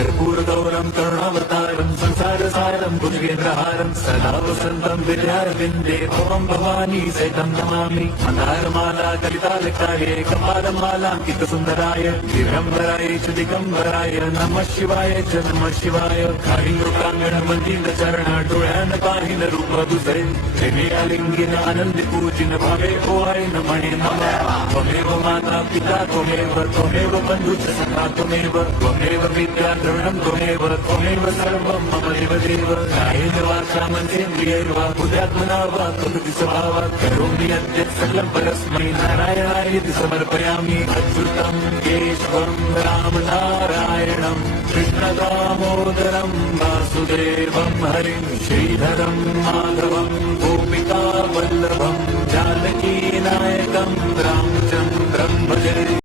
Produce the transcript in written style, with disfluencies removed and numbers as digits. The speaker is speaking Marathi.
कर्पूरगौरं करुणावतारं संसारसारं भुजगेन्द्रहारं सदा वसन्तं विद्यारविन्दे भवं भवानी सहितं नमामि। मन्दारमाला कलितालकाये कपालमालाङ्कितसुन्दराय दिगम्बराय च दिगम्बराय नमः शिवाय च नमः शिवाय। काळिंगुकांगण डोळ्यान पाहिन रूप तुझे प्रेमे आलिंगिन आनंदी पूजिन भावे होय नमणे नमः। त्वमेव माता पिता त्वमेव बंधुश्च सखा त्वमेव विद्या द्रविणं त्वमेव सर्वं मम देवदेव। कायेन वाचा मनसेन्द्रियैर्वा बुद्ध्यात्मना वा प्रकृति स्वभावात् करोमि यद्य सकलं परस्मै नारायणाय इति समर्पयामि। अच्युतं केशवं राम नारायणं कृष्णदामोदरं वासुदेवं हरिं श्रीधरं माधवं गोपिका वल्लभं जानकी नायकं रामचन्द्रं